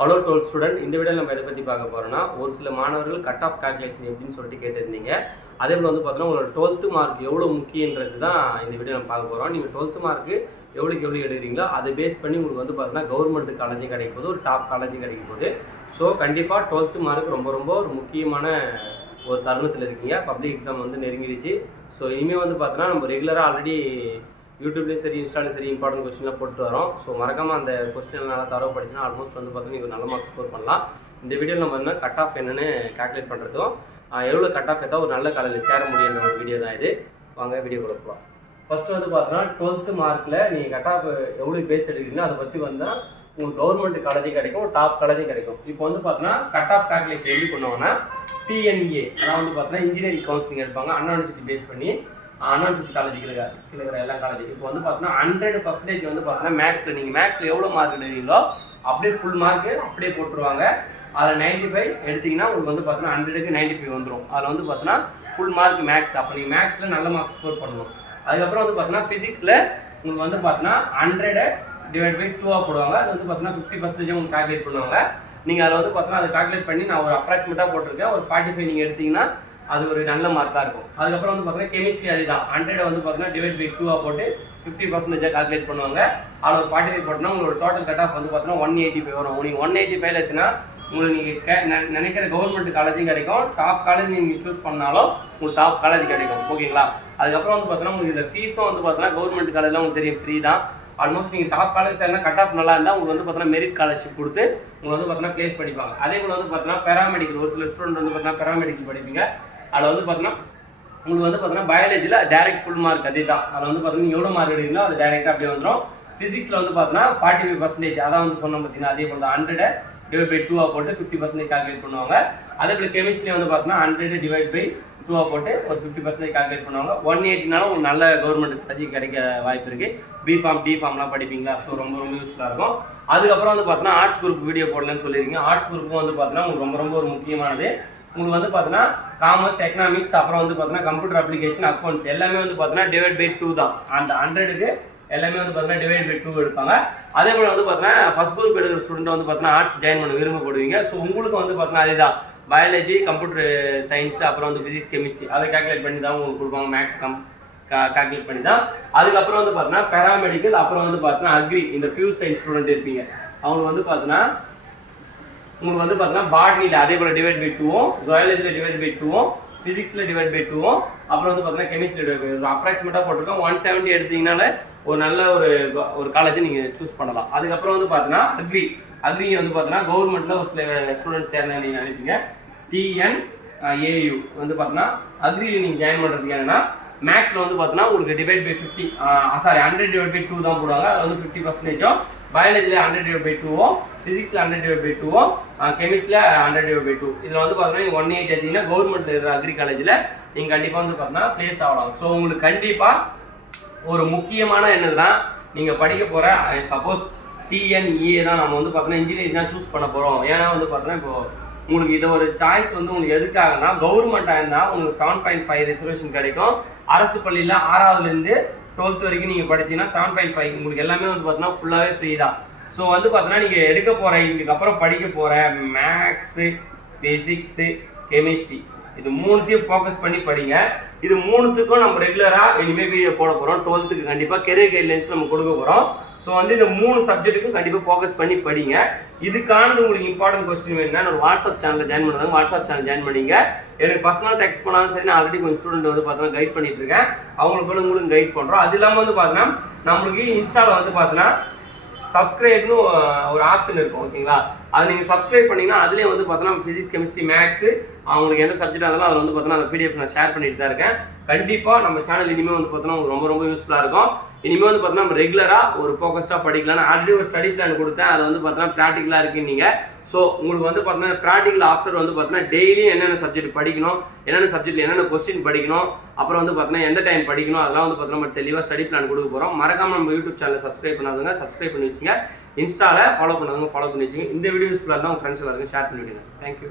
Hello 12th student, இந்த வீடியோவில் நம்ம எதை பற்றி பார்க்க போகிறோம்னா, ஒரு சில மாணவர்கள் கட் ஆஃப் கால்குலேஷன் எப்படின்னு சொல்லிட்டு கேட்டிருந்தீங்க. அதே போல் பார்த்தீங்கன்னா உங்களோட 12th மார்க் எவ்வளோ முக்கியன்றது தான் இந்த வீடியோ நம்ம பார்க்க போகிறோம். நீங்கள் 12th மார்க்கு எவ்வளோ எடுக்கிறீங்களோ அதை பேஸ் பண்ணி உங்களுக்கு பார்த்தீங்கன்னா கவர்மெண்ட் காலேஜும் கிடைக்கும் போது, ஒரு டாப் காலேஜும் கிடைக்கும் போது. ஸோ கண்டிப்பாக 12th மார்க் ரொம்ப ஒரு முக்கியமான ஒரு தருணத்தில் இருக்கீங்க. Public exam நெருங்கிடுச்சு. ஸோ இனிமேல் பார்த்தீங்கன்னா நம்ம ரெகுலராக ஆல்ரெடி யூடியூப்லேயும் சரி, இன்ஸ்டாலையும் சரி இம்பார்ட்டன்ட் கொஸ்டின்லாம் போட்டு வரோம். ஸோ மறக்காமல் அந்த கொஸ்டின் நல்லா தரவு படிச்சுன்னா ஆல்மோஸ்ட் பார்த்தீங்கன்னா நீங்கள் நல்ல மார்க்ஸ் ஸ்கோர் பண்ணலாம். இந்த வீடியோவில் நம்ம பார்த்தீங்கன்னா கட் ஆஃப் என்னென்னு கால்குலேட் பண்ணுறதும் எவ்வளோ கட் ஆஃப் எடுத்தால் ஒரு நல்ல காலேஜில் சேர முடியுன்ற ஒரு வீடியோ தான் இது. வாங்க வீடியோ கொடுக்கலாம். ஃபஸ்ட்டு பார்த்தோன்னா 12th மார்க்கில் நீங்கள் கட் ஆஃப் எவ்வளோ பேஸ் எடுக்கிறீங்களோ அதை பற்றி வந்தால் உங்களுக்கு கவர்மெண்ட் காலேஜும் கிடைக்கும், டாப் காலேஜும் கிடைக்கும். இப்போ பார்த்தோன்னா கட் ஆஃப் கால்குலேஷன் எப்படி பண்ணுவாங்கன்னா டிஎன்ஏ, அதான் பார்த்தோன்னா இன்ஜினியரிங் கவுன்சிலிங் எடுப்பாங்க. அண்ணா யூனிவர்சிட்டி பேஸ் பண்ணி அண்ணாசிட்டி காலேஜ் இருக்கிற எல்லா காலேஜ். இப்போ பார்த்தீங்கன்னா 100% பார்த்தீங்கன்னா மேக்ஸில் நீங்கள் மேக்ஸில் எவ்வளோ மார்க் எடுக்கிறீங்களோ அப்படியே ஃபுல் மார்க்கு அப்படியே போட்டுருவாங்க. அதில் 95 எடுத்திங்கன்னா உங்களுக்கு பார்த்தீங்கன்னா 100க்கு 95 வந்துடும். அதில் பார்த்தீங்கன்னா ஃபுல் மார்க் மேக்ஸ். அப்போ நீங்கள் மேக்ஸில் நல்ல மார்க் ஸ்கோர் பண்ணணும். அதுக்கப்புறம் பார்த்தீங்கன்னா ஃபிசிக்ஸில் உங்களுக்கு பார்த்தீங்கன்னா 100/2 போடுவாங்க. அது பார்த்தீங்கன்னா 50% உங்களுக்கு கால்குலேட் பண்ணுவாங்க. நீங்கள் அதில் பார்த்தீங்கன்னா அதை கால்குலேட் பண்ணி நான் ஒரு அப்ராக்சிமேட்டாக போட்டிருக்கேன். ஒரு 45 நீங்கள் எடுத்திங்கன்னா அது ஒரு நல்ல மார்க்காக இருக்கும். அதுக்கப்புறம் பார்த்தீங்கன்னா கெமிஸ்ட்ரி அதுதான் 100 பார்த்தீங்கன்னா /2 போட்டு 50% கால்குலேட் பண்ணுவாங்க. அதில் ஒரு 45 போட்டோன்னா உங்களோட டோட்டல் கட் ஆஃப் பார்த்தீங்கன்னா 185 வரும். நீங்கள் 185 எடுத்துன்னா உங்களுக்கு நீங்கள் நினைக்கிற கவர்மெண்ட் காலேஜும் கிடைக்கும், டாப் காலேஜ் நீங்கள் சூஸ் பண்ணாலும் உங்களுக்கு டாப் காலேஜ் கிடைக்கும். ஓகேங்களா? அதுக்கப்புறம் பார்த்தீங்கன்னா உங்களுக்கு இந்த ஃபீஸும் பார்த்தீங்கன்னா கவர்மெண்ட் காலேஜ்லாம் உங்களுக்கு தெரியும், ஃப்ரீ தான். ஆல்மோஸ்ட் நீங்கள் டாப் காலேஜ் சேர்னா கட் ஆஃப் நல்லா இருந்தால் உங்களுக்கு பார்த்தீங்கன்னா மெரிட் ஸ்காலர்ஷிப் கொடுத்து உங்களுக்கு பார்த்தீங்கன்னா ப்ளேஸ் பண்ணிப்பாங்க. அதே போல் பார்த்தீங்கன்னா பேராமெடிக்கல், ஒரு சில ஸ்டூடெண்ட் பார்த்தீங்கன்னா பேராமெடிக்கல் படிப்பீங்க. அதில் பார்த்தீங்கன்னா உங்களுக்கு பார்த்தீங்கன்னா பயாலஜியில் டைரக்ட் ஃபுல் மார்க் அதே தான். அதில் பார்த்தீங்கன்னா எவ்வளோ மார்க் எடுக்கிறீங்களோ அது டைரெக்டாக அப்படியே வந்துடும். ஃபிசிக்ஸில் பார்த்தீங்கன்னா 45% அதான் சொன்னோம் பார்த்தீங்கன்னா. அதே போல் 100/2 போட்டு 50% கால்குலேட் பண்ணுவாங்க. அதே போல் கெமிஸ்ட்ரி பார்த்தீங்கன்னா 100/2 போட்டு ஒரு 50% கால்குலேட் பண்ணுவாங்க. 180னாலும் உங்களுக்கு நல்ல கவர்மெண்ட் காலேஜ் கிடைக்க வாய்ப்பு இருக்குது. பிஃபார்ம் டிஃபார்ம்லாம் படிப்பீங்களா? ஸோ ரொம்ப யூஸ்ஃபுல்லாக இருக்கும். அதுக்கப்புறம் பார்த்தீங்கன்னா ஆர்ட்ஸ் குரூப் வீடியோ போடலன்னு சொல்லியிருக்கீங்க. ஆர்ட்ஸ் குரூப்பும் பார்த்தீங்கன்னா உங்களுக்கு ரொம்ப ஒரு முக்கியமானது. உங்களுக்கு பார்த்தீங்கன்னா காமர்ஸ், எக்கனாமிக்ஸ், அப்புறம் பார்த்தீங்கன்னா கம்ப்யூட்டர் அப்ளிகேஷன், அக்கௌண்ட்ஸ் எல்லாமே பார்த்தீங்கன்னா /2 தான். அந்த 100க்கு எல்லாமே பார்த்தீங்கன்னா /2 எடுப்பாங்க. அதே போல் பார்த்தீங்கன்னா ஃபர்ஸ்ட் குரூப் எடுக்கிற ஸ்டூடெண்ட் பார்த்தீங்கன்னா ஆர்ட்ஸ் ஜாயின் பண்ண விரும்பப்படுவீங்க. ஸோ உங்களுக்கு பார்த்தீங்கன்னா அதே தான் பயாலஜி, கம்ப்யூட்டர் சயின்ஸ், அப்புறம் ஃபிசிக்ஸ், கெமிஸ்ட்ரி அதை கால்குலேட் பண்ணி தான் உங்களுக்கு கொடுப்பாங்க. மேக்ஸ் கால்குலேட் பண்ணி தான். அதுக்கப்புறம் பார்த்தீங்கன்னா பேராமெடிக்கல், அப்புறம் பார்த்தீங்கன்னா அக்ரி, இந்த பியூர் சயின்ஸ் ஸ்டூடெண்ட் இருப்பீங்க. அவங்க பார்த்தீங்கன்னா உங்களுக்கு பார்த்தீங்கன்னா பாட்னியில் அதே போல் /2 ஜுவாலஜியில் /2 ஃபிசிக்ஸில் /2 அப்புறம் பார்த்தீங்கன்னா கெமிஸ்ட்ரியில் அப்ராக்சிமேட்டாக போட்டிருக்கோம். 170 எடுத்தீங்கனால ஒரு நல்ல ஒரு காலேஜை நீங்கள் சூஸ் பண்ணலாம். அதுக்கப்புறம் பார்த்தீங்கன்னா அக்ரி பார்த்தீங்கன்னா கவர்மெண்ட்டில் ஒரு சில ஸ்டூடெண்ட்ஸ் சேரணும் நீங்கள் நினைப்பீங்க. TNAU பார்த்தீங்கன்னா அக்ரியில் நீங்கள் ஜாயின் பண்ணுறதுக்கு என்னன்னா மேக்ஸில் பார்த்தீங்கன்னா உங்களுக்கு /50 100/2 தான் போடுவாங்க. அது 50%. பயாலஜியில் 100/2 ஃபிசிக்ஸில் 100/2 கெமிஸ்ட்ரியில் 100/2 இதில் பார்த்தீங்கன்னா நீங்கள் 180 எடுத்தீங்கன்னா கவர்மெண்ட் இருக்கிற அக்ரி காலேஜில் நீங்கள் கண்டிப்பாக பார்த்தீங்கன்னா ப்ளேஸ் ஆகலாம். ஸோ உங்களுக்கு கண்டிப்பாக ஒரு முக்கியமான என்னதுன்னா நீங்கள் படிக்க போகிற சப்போஸ் TNEA தான் நம்ம பார்த்தீங்கன்னா இன்ஜினியரிங் தான் சூஸ் பண்ண போகிறோம். ஏன்னா பார்த்தீங்கன்னா இப்போ உங்களுக்கு இதை ஒரு சாய்ஸ் உங்களுக்கு எதுக்காகனா கவர்மெண்ட்டாக இருந்தால் உங்களுக்கு 7.5 ரிசர்வேஷன் கிடைக்கும். அரசு பள்ளியில் 6ஆவதுலேருந்து 12th வரைக்கும் நீங்கள் படிச்சீங்கன்னா 7.5 உங்களுக்கு எல்லாமே பார்த்தீங்கன்னா ஃபுல்லாகவே ஃப்ரீ தான். ஸோ பார்த்தீங்கன்னா நீங்கள் எடுக்க போகிற இதுக்கப்புறம் படிக்க போகிற மேக்ஸு, ஃபிசிக்ஸு, கெமிஸ்ட்ரி இது 3த்தையும் ஃபோக்கஸ் பண்ணி படிங்க. இது 3த்துக்கும் நம்ம ரெகுலராக இனிமேல் வீடியோ போட போகிறோம். 12th கண்டிப்பாக கெரியர் கைட்லைன்ஸ் நம்ம கொடுக்க போகிறோம். ஸோ இந்த 3 சப்ஜெக்ட்டுக்கும் கண்டிப்பாக ஃபோக்கஸ் பண்ணி படிங்க. இதுக்கானது உங்களுக்கு இம்பார்ட்டன்ட் கொஸ்டின் வேணும்னா ஒரு வாட்ஸ்அப் சேனலில் ஜாயின் பண்ணுறாங்க. வாட்ஸ்அப் சேனல் ஜாயின் பண்ணிங்க. எனக்கு பர்சனல் டெக்ஸ்ட் பண்ணாலும் சரி, நான் ஆல்ரெடி கொஞ்சம் ஸ்டூடெண்ட் பார்த்தீங்கன்னா கைட் பண்ணிட்டு இருக்கேன். உங்களுக்கு கைட் பண்ணுறோம். அது இல்லாமல் பார்த்தீங்கன்னா நம்மளுக்கு இன்ஸ்டாவில் பார்த்தீங்கன்னா சப்ஸ்கிரைப்னு ஒரு ஆப்ஷன் இருக்கும். ஓகேங்களா? அதை நீங்கள் சப்ஸ்கிரைப் பண்ணிங்கன்னா அதுலேயே பார்த்தீங்கன்னா ஃபிசிக்ஸ், கெமிஸ்ட்ரி, மேக்ஸு அவங்களுக்கு எந்த சப்ஜெக்ட் அதெல்லாம் அதில் பார்த்தீங்கன்னா அந்த PDF நான் ஷேர் பண்ணிட்டு தான் இருக்கேன். கண்டிப்பாக நம்ம சேனல் இனிமேல் பார்த்தீங்கன்னா உங்களுக்கு ரொம்ப யூஸ்ஃபுல்லாக இருக்கும். இனிமேல் பார்த்தீங்கன்னா நம்ம ரெகுலராக ஒரு ஃபோக்கஸ்டாக படிக்கலாம். நான் ஆல்ரெடி ஒரு ஸ்டடி பிளான் கொடுத்தேன். அதை பார்த்தீங்கன்னா ப்ராக்டிக்கலாக இருக்குன்னு நீங்கள். ஸோ உங்களுக்கு பார்த்தீங்கன்னா ப்ராக்டிக்கல் ஆஃப்டர் பார்த்தீங்கன்னா டெய்லி என்னென்ன சப்ஜெக்ட் படிக்கணும், என்னென்ன சப்ஜெக்ட்டில் என்னென்ன கொஸ்டின் படிக்கணும், அப்புறம் பார்த்தீங்கன்னா எந்த டைம் படிக்கணும், அதெல்லாம் பார்த்தீங்கன்னா நம்ம தெளிவாக ஸ்டடி பிளான் கொடுக்க போகிறோம். மறக்காமல் நம்ம யூடியூப் சேனலை சப்ஸ்கிரைப் பண்ணாதவங்க சப்ஸ்கிரைப் பண்ணி வச்சுங்க. இன்ஸ்டாவில் ஃபாலோ பண்ணாதவங்க ஃபாலோ பண்ணி வச்சுங்க. இந்த வீடியோ யூஸ்ஃபுல்லாக இருந்தால் உங்கள் ஃப்ரெண்ட்ஸ் எல்லாருக்கும் ஷேர் பண்ணி விடுங்க. தேங்க்யூ.